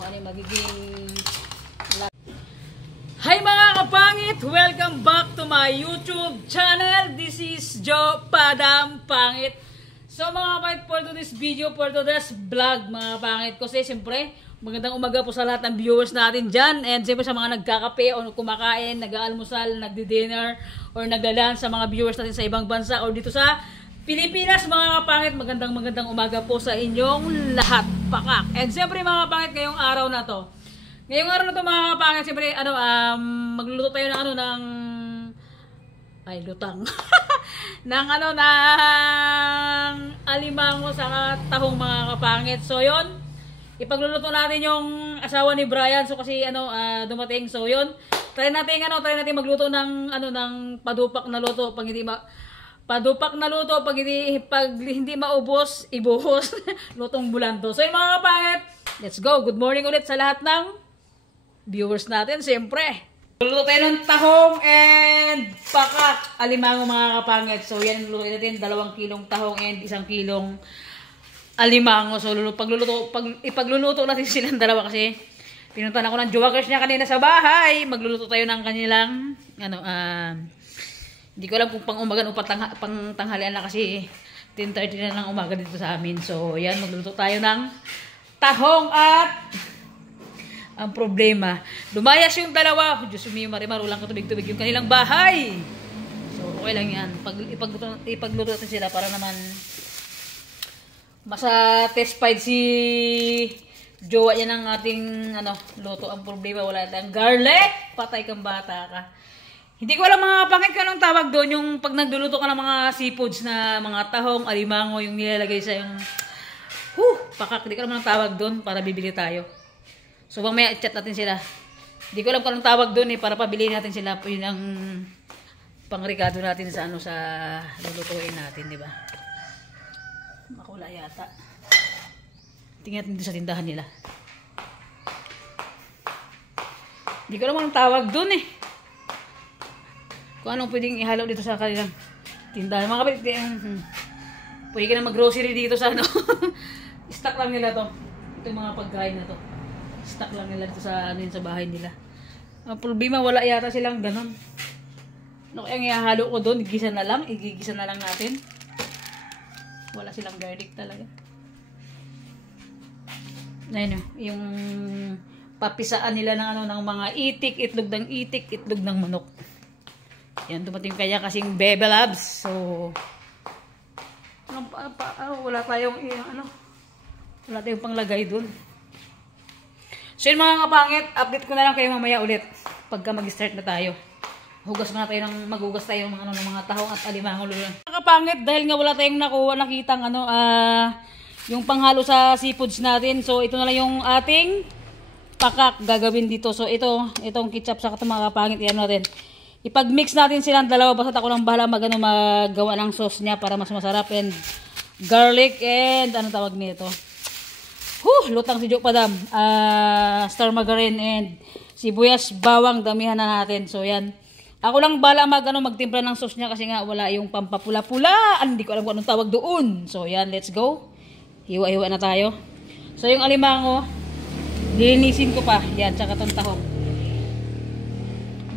kung ano yung magiging... Hi mga kapangit! Welcome back to my YouTube channel. This is Joe Padam Pangit. So mga kapangit, for today's video, for today's vlog mga kapangit, kasi siyempre magandang umaga po sa lahat ng viewers natin dyan. And siyempre sa mga nagkakape o kumakain, nag-aalmusal, nagdi-dinner, or nagla-lunch sa mga viewers natin sa ibang bansa or dito sa Pilipinas mga kapangit, magandang umaga po sa inyong lahat. Pakak! And siyempre mga kapangit, ngayong araw na to mga kapangit, siyempre magluluto tayo ng lutang ng alimango sa tahong mga kapangit. So yon, ipagluluto natin yung asawa ni Brian. So kasi dumating. So yon, try natin magluto ng padupak na luto. Pag hindi maubos, ibuhos. Lutong bulando. So yun mga kapangit, let's go. Good morning ulit sa lahat ng viewers natin, siyempre. Luluto tayo ng tahong and pakak alimango mga kapangit. So yan, luluto natin 2 kilong tahong and 1 kilong alimango. So ipagluluto natin silang dalawa kasi pinuntan ako ng jowakers niya kanina sa bahay. Magluluto tayo ng kanilang hindi ko alam kung pang umaga o pang tanghalian na kasi 10:30 na ng umaga dito sa amin. So yan, magluluto tayo ng tahong at ang problema, lumayas yung dalawa. Diyos umiyo, marimar, ulang katubig-tubig yung kanilang bahay. So, okay lang yan. Ipagluto natin sila para naman masatisfied si jowa yan ng ating luto. Ang problema, wala tayong garlic. Patay kang bata ka. Hindi ko alam mga kapangit kung anong tawag doon. Yung pag nagluluto ka ng mga seafoods na mga tahong, alimango, yung nilalagay sa yung pakak. Hindi ko alam anong tawag doon para bibili tayo. So, mamaya chat natin sila. Hindi ko alam kung anong tawag doon para pabilihin natin sila. Yun ang pangregado natin sa sa lulutuin natin, di ba? Makula yata. Tingnan natin sa tindahan nila. Hindi ko alam kung anong tawag doon Kung anong pwedeng ihalo dito sa kanilang tindahan. Mga kapit, pwede ka na mag-grocery dito sa stock lang nila to. Ito mga pagkain na to. Stock lang nila dito sa sa bahay nila. Ang problema, wala yata silang ganon. Ano kaya ihahalo ko doon? Igigisa na lang natin. Wala silang garlic talaga. Ayun yung papisaan nila ng mga itik, itlog ng manok. Yan, dumating kaya kasing Bebe Labs. So, wala tayong panglagay doon. So yun mga kapangit, update ko na lang kayo mamaya ulit pagka mag-start na tayo. Maghugas tayo ng mga tahong at alimango. Mga kapangit, dahil nga wala tayong nakitang yung panghalo sa seafoods natin. So ito na lang yung ating pakak gagawin dito. So itong ketchup sa mga kapangit, yan natin. Ipag-mix natin silang dalawa, basta ako lang bahala magawa ng sauce niya para mas masarap, and garlic and tawag nito? Lutang si Joe Padam. Star margarine and sibuyas, bawang, damihan na natin. So yan. Ako lang bala magtimpla ng sauce niya kasi nga wala yung pampapula-pula. Hindi ko alam kung anong tawag doon. So yan, let's go. Hiwa-hiwa na tayo. So yung alimango, lilinisin ko pa. Yan, tsaka itong tahong.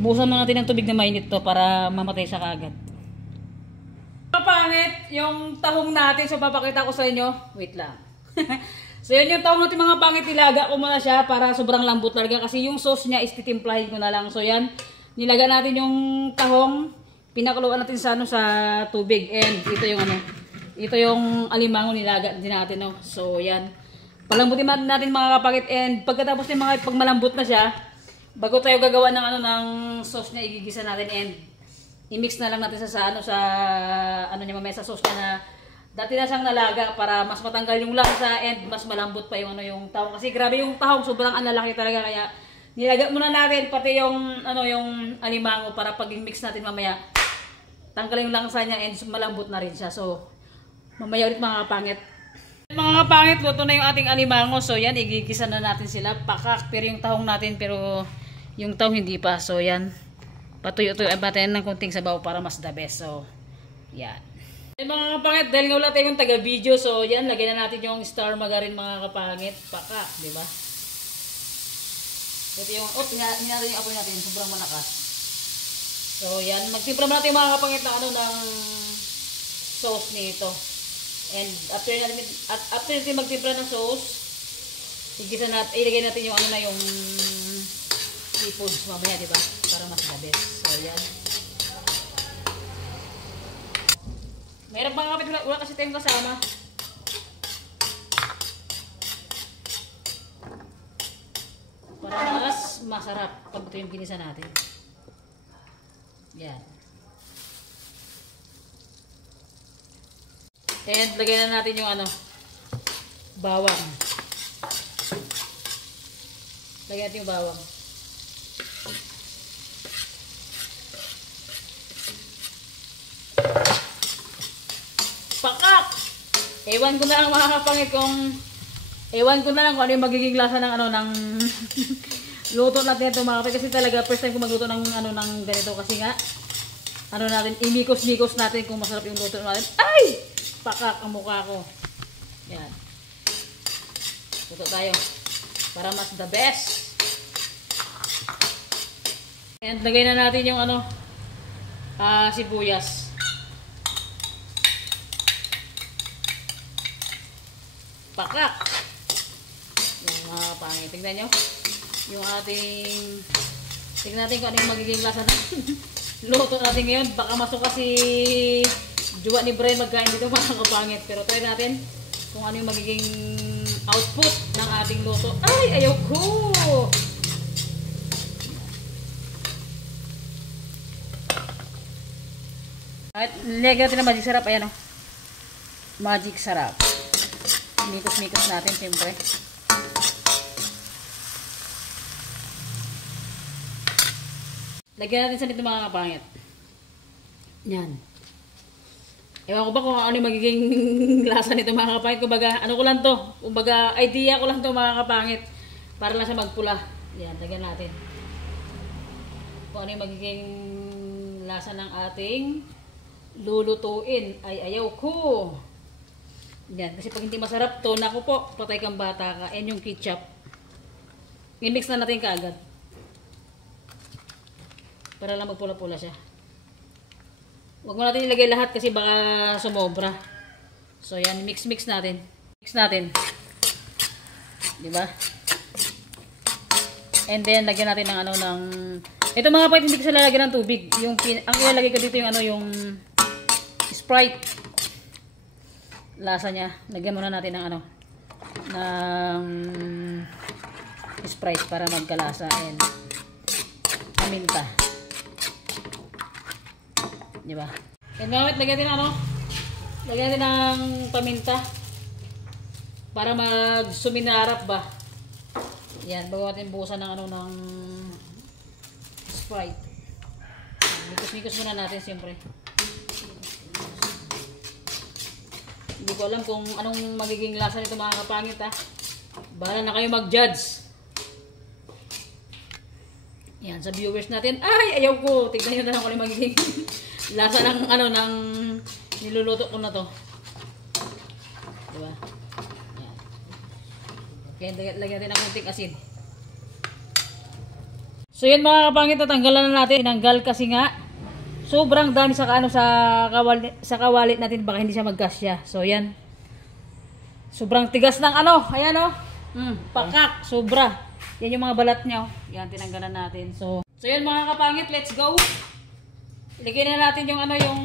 Busan na natin ng tubig na mainit to para mamatay siya kaagad. Kapangit, yung tahong natin. So papakita ko sa inyo. Wait lang. So yun yung tahong natin mga pangit, nilaga ko muna siya para sobrang lambot talaga kasi yung sauce niya is titimplahin ko na lang. So yan, nilaga natin yung tahong, pinakuluan natin sa sa tubig, and ito yung alimango, nilaga din natin So yan, palambutin natin mga kapangit, and pagkatapos ng pag malambot na siya, bago tayo gagawa ng sauce niya, igigisa natin and i-mix na lang natin sa niya mamaya sa sauce niya na dati na siyang nalaga para mas matanggal yung langsa and mas malambot pa yung yung tahong. Kasi grabe yung tahong, sobrang lalaki talaga, kaya nilaga muna natin pati yung yung alimango para pag mix natin mamaya tanggal yung langsa niya and malambot na rin siya. So mamaya ulit mga kapangit. Mga kapangit, luto na yung ating alimango. So yan, igigisa na natin sila. Pakak, pero yung tahong natin, pero yung tahong hindi pa. So yan, patuyo-tuyo natin ng konting sabaw para mas the best. So yan. Mga kapangit, dahil nga wala tayong taga-video, so yan, lagyan na natin yung star margarine mga kapangit. Paka, di ba? Ito yung, hinari yung apoy natin, sobrang malakas. So yan, magtimpla mo natin mga kapangit na ano ng sauce nito. And after natin magtimpla ng sauce, ilagay natin yung ano na yung seafoods mamaya, di ba? Para mas the best. So yan. Meron pa nga kapit, wala kasi tayong kasama. Para mas masarap pag ito yung ginisa natin. Yan. And lagyan na natin yung ano, bawang. Lagyan natin yung bawang. Pakak! Ewan ko na lang mga kapangit kung ano yung magiging lasa ng ano ng luto natin ito mga kapangit, kasi talaga first time ko magluto ng ano ng ganito, kasi nga ano natin, imikos-mikos natin kung masarap yung luto natin. Ay! Pakak ang mukha ko. Yan. Luto tayo para mas the best. And lagay na natin yung ano sibuyas. Pakak. Yung mga pangit. Tignan nyo. Yung ating... Tignan natin kung ano yung magiging lasa ng luto natin ngayon. Baka masok kasi juwa ni Brian magkain dito mga kapangit. Pero try natin kung ano yung magiging output ng ating luto. Ay! Ayaw ko! At lagyan natin ng magic sarap. Ayan o. Magic sarap. Mikos-mikos natin siyempre. Lagyan natin sa nito mga kapangit. Yan. Ewan ko ba kung ano yung magiging lasa nito mga kapangit. Kumbaga, ano ko lang to. Kumbaga, idea ko lang to mga kapangit. Para lang sa magpula. Yan, lagyan natin. Kung ano yung magiging lasa ng ating lulutuin. Ay, ayaw ko. Yan, kasi pag hindi masarap to, naku po, patay kang bata ka. And yung ketchup. I-mix na natin kaagad. Para lang magpula-pula siya. Huwag mo natin ilagay lahat kasi baka sumobra. So yan, mix natin. Mix natin. Diba? And then, lagyan natin ng ano ng... Ito mga kapatid, hindi ko sila lagyan ng tubig. Ang ilalagay ko dito yung ano, yung Sprite. Lasa niya. Lagyan muna natin ng ano, ng Sprite para magkalasa. And paminta. Diba? And mamit, lagyan din ano, lagyan din ng paminta para mag-suminarap ba. Yan, bago natin buhusan ng ano, ng Sprite. Mikos-mikos muna natin siyempre. Hindi ko alam kung anong magiging lasa nito mga kapangit ha. Bahala na kayo mag-judge. Yan, sa viewers natin. Ay, ayaw ko. Tignan nyo na lang kung ano magiging lasa ng ano, ng niluluto ko na to. Diba? Yan. Okay, lagyan natin ng kunting asin. So yan mga kapangit, natanggalan na natin. Tinanggal kasi nga sobrang dami sa ano sa kawalit natin, baka hindi siya magkasya. So yan. Sobrang tigas ng ano, ayan oh. Pakak, sobra. Yan yung mga balat niya oh. Yan, tinanggalan natin. So yan mga kapangit, let's go. Ilagay na natin yung ano, yung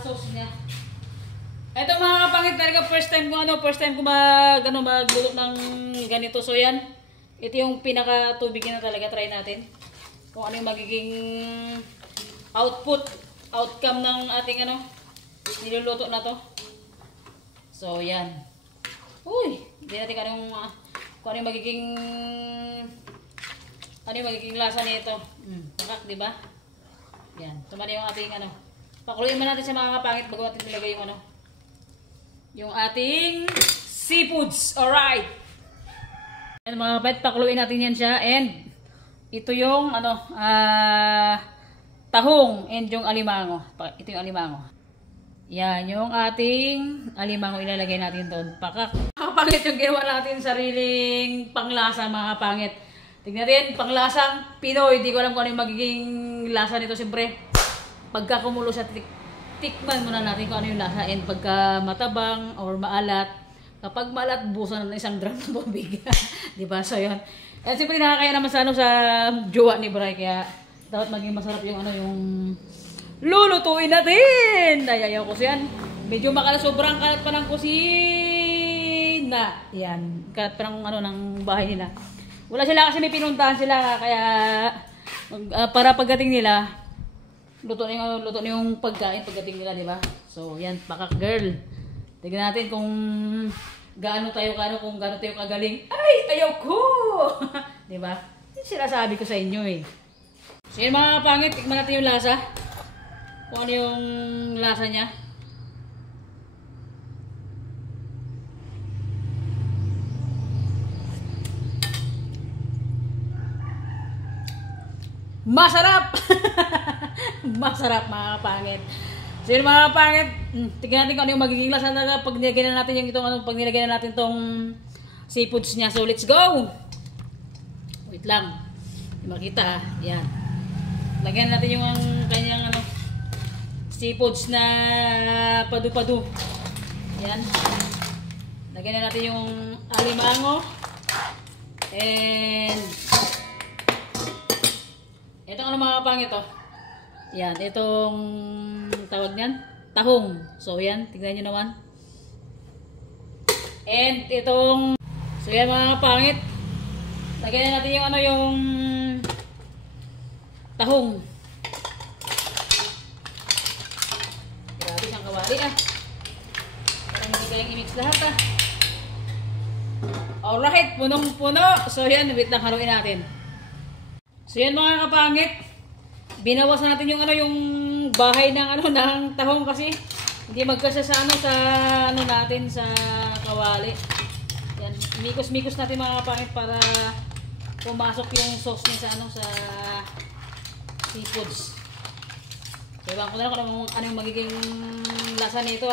sauce niya. Ito mga kapangit, talaga first time ko magluto ng ganito. So yan. Ito yung pinaka tubig na talaga, try natin. Kung ano yung magiging outcome ng ating ano, niluluto na to. So, yan. Uy, hindi natin kung ano yung magiging lasa nito. Pakak, di ba? Yan. Tumali yung ating ano. Pakuluin mo natin sa mga kapangit bago natin nilagay yung ano, yung ating seafoods. Alright. Yan mga kapangit, pakuluin natin yan siya. And ito yung ano, tahong and yung alimango. Ito yung alimango. Yan, yung ating alimango ilalagay natin doon. Pakak. kapangit yung ginawa natin sariling panglasa mga kapangit. Tignan natin, panglasang Pinoy. Hindi ko alam kung ano yung magiging lasa nito. Siyempre, pagka kumulo siya, tikman muna natin kung ano yung lasa. And pagka matabang or maalat, kapag maalat, busan ng isang drum ng tubig. Diba? So, yun. At siyempre, nakakaya naman sa, sa jowa ni Bray. Kaya, dapat maging masarap yung yung lulutuin natin. Ayaw ko siyan. Medyo sobrang kalat pa ng kusina. Yan. Kalat pa ng, ng bahay nila. Wala sila kasi may pinuntahan sila. Kaya, para pagdating nila, luto na yung pagkain pagdating nila, di ba? So, yan, pakak girl. Tignan natin kung gaano tayo kagaling. Ay, ayaw ko! Di ba? Sila sabi ko sa inyo eh. So, yan mga kapangit, tikman natin yung lasa. Kung ano yung lasa niya. Masarap! Masarap mga kapangit. So yun mga kapangit, tignan natin kung ano yung magiging lasa na pag nilagyan na natin pag nilagyan na natin tong seafoods niya. So let's go! Wait lang. Hindi makita. Yan. Lagyan natin yung kanyang seafoods na padu-padu. Yan. Lagyan na natin yung alimango. And itong mga kapangit to. Yan, itong tawag niyan, tahong. So yan, tignan nyo naman. And itong, so yan mga kapangit. Lagyan natin yung yung tahong. Grabe siyang kawali Parang hindi kayang i-mix lahat Alright, punong-puno. So yan, wait lang, haluin natin. So yan mga kapangit, binawasan natin yung yung bahay ng ng tahong kasi hindi magkasya sa natin sa kawali. Yan, mikos-mikos natin mga kapangit para pumasok yung sauce niya sa seafoods. So iwan ko na kung ano yung magiging lasa nito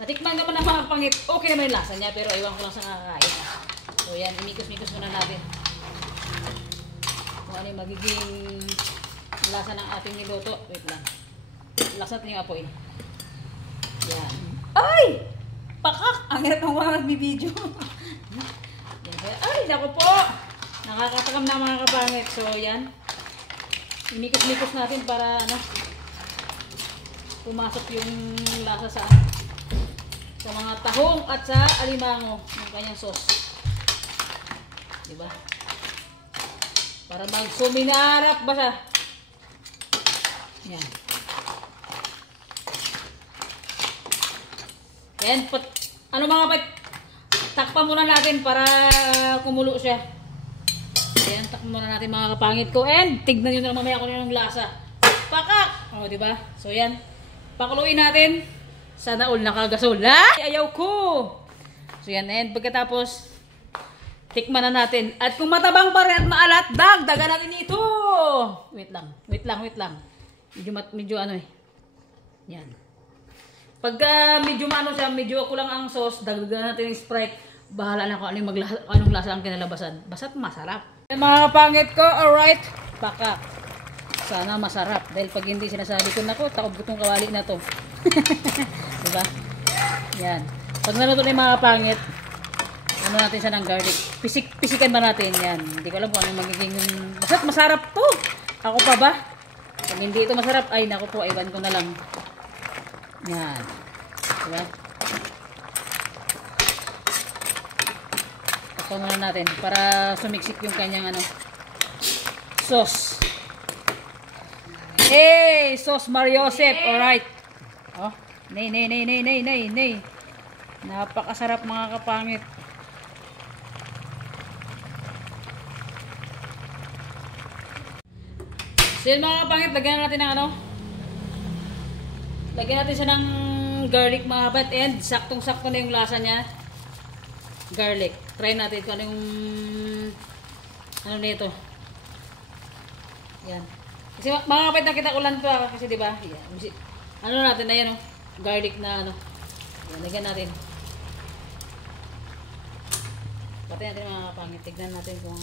Natikman naman ng mga kapangit, okay naman yung lasa niya pero iwan ko lang sa kakain. So yan, mikos-mikos muna natin. Kung ano yung magiging lasa ng ating niluto. Wait lang. Lasa natin yung apoy. Yan. Ay! Pakak! Ang hirap ng mga nagbibideo. Ay, naku po! Nakakatakam na mga kapangit. So, yan. Imikos-mikos natin para pumasok yung lasa sa mga tahong at sa alimango ng kanyang sauce. Diba? Para magsuminarap ba siya? Yan. Yan. Mga kapit? Takpan muna natin para kumulo siya. Yan. Takpan muna natin mga kapangit ko. And tignan nyo na mamaya kung yung lasa. Pakak! O, diba? So, yan. Pakuluin natin. Sana all nakagasol. Ayaw ko! So, yan. And pagkatapos, tikman na natin. At kung matabang pa rin at maalat, dagdagan natin ito. Wait lang. Medyo Yan. Pagka medyo siya, medyo kulang ang sauce, dagdagan natin yung Sprite. Bahala na kung anong lasa ang kinalabasan. Basta't masarap. Mga pangit ko, alright. Pakak. Sana masarap. Dahil pag hindi sinasabi ko, nako, takot ko itong kawali na to. Diba? Yan. Pag naluto na yung mga pangit, natin siya ng garlic. Pisikan ba natin yan? Hindi ko alam kung ano magiging basta't masarap to. Ako pa ba? Kung hindi ito masarap, ay naku po, iwan ko na lang. Yan. Diba? Takpan muna natin para sumiksik yung kanyang sauce. Hey! Sauce Mariosep. Alright. Oh. Nay. Napakasarap mga kapangit. So yun mga kapangit, lagyan natin ng lagyan natin siya ng garlic mga kapangit. And saktong-sakto na yung lasa niya. Garlic. Try natin kung ano yung nito. Yan. Kasi mga kapangit, nakita ko lang ito kasi diba? Yan. Natin na yan garlic na yan, lagyan natin. Pati natin mga kapangit. Tignan natin kung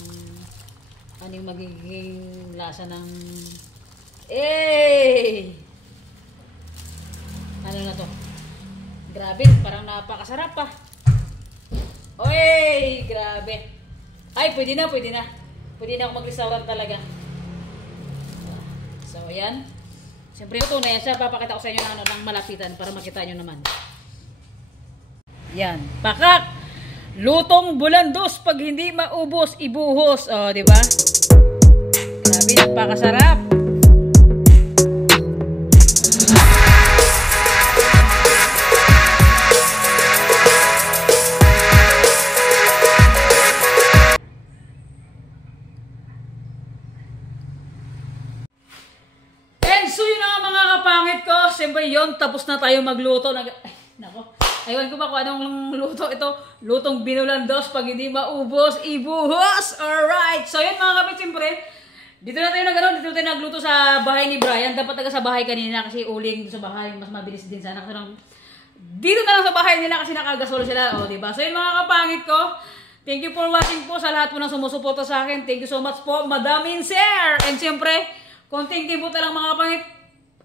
ano yung magiging lasa ng... Ano na to? Grabe, parang napakasarap pa. Grabe. Ay, pwede na. Pwede na ako mag-restaurant talaga. So, ayan. Siyempre, ito na yan siya. Papakita ko sa inyo ng malapitan para makita nyo naman. Yan. Pakak! Lutong bulandos. Pag hindi maubos, ibuhos. O, diba? Grabe, napakasarap. So yun na mga kapangit ko. Siyempre yun, tapos na tayo magluto. Ay, nako. Aywan ko ba kung anong luto ito. Lutong binulandos. Pag hindi maubos, ibuhos. Alright. So yun mga kapit, siyempre. Dito na tayo nagluto sa bahay ni Brian. Dapat taga sa bahay kanina kasi uling sa bahay. Mas mabilis din sana. Dito na lang sa bahay nila kasi nakagasol sila. O, diba? So yun mga kapangit ko. Thank you for watching po sa lahat po ng sumusuporta sa akin. Thank you so much po. Madaming share. And siyempre, konting kibot na lang mga kapangit,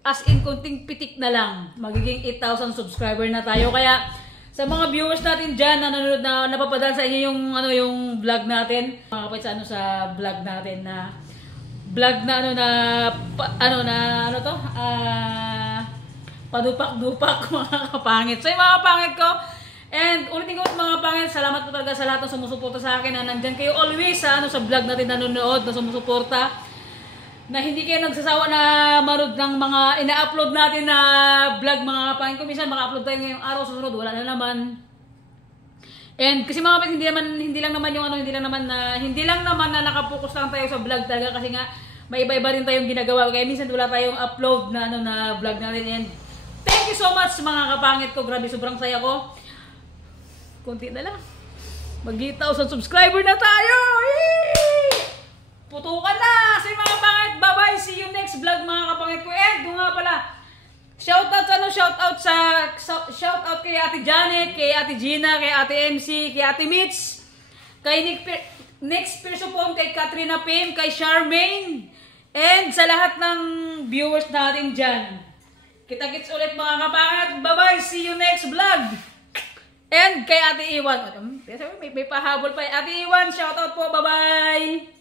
as in konting pitik na lang, magiging 8,000 subscriber na tayo. Kaya sa mga viewers natin dyan na nanonood na napapadaan sa inyo yung vlog natin, mga kapangit sa vlog natin na padupak-dupak mga kapangit. So yung mga kapangit ko, and ulitin ko mga kapangit, salamat po talaga sa lahat ng sumusuporta sa akin na nandyan kayo always sa vlog natin nanonood, na sumusuporta. Na hindi kayo nagsasawa na manood ng mga ina-upload natin na vlog mga kapangit ko. Minsan maka-upload tayo ngayong araw, susunod wala na naman. And kasi mga kapangit, hindi lang naman na nakapokus lang tayo sa vlog talaga kasi nga may iba-iba rin tayong ginagawa. Kaya minsan wala tayong upload na na vlog natin. And thank you so much mga kapangit ko. Grabe, sobrang saya ko. Kunti na lang. Mag-8,000 subscriber na tayo! Putukan na! Sa mga kapangit, bye-bye! See you next vlog mga kapangit ko. And doon nga pala, shoutout kay Ate Janet, kay Ate Gina, kay Ate MC, kay Ate Mitch, kay Next Persopon, kay Katrina Pim, kay Charmaine, and sa lahat ng viewers natin dyan. Kita-kits ulit mga kapangit. Bye-bye! See you next vlog! And kay Ate Iwan. May pahabol pa. Ate Iwan, shoutout po. Bye-bye!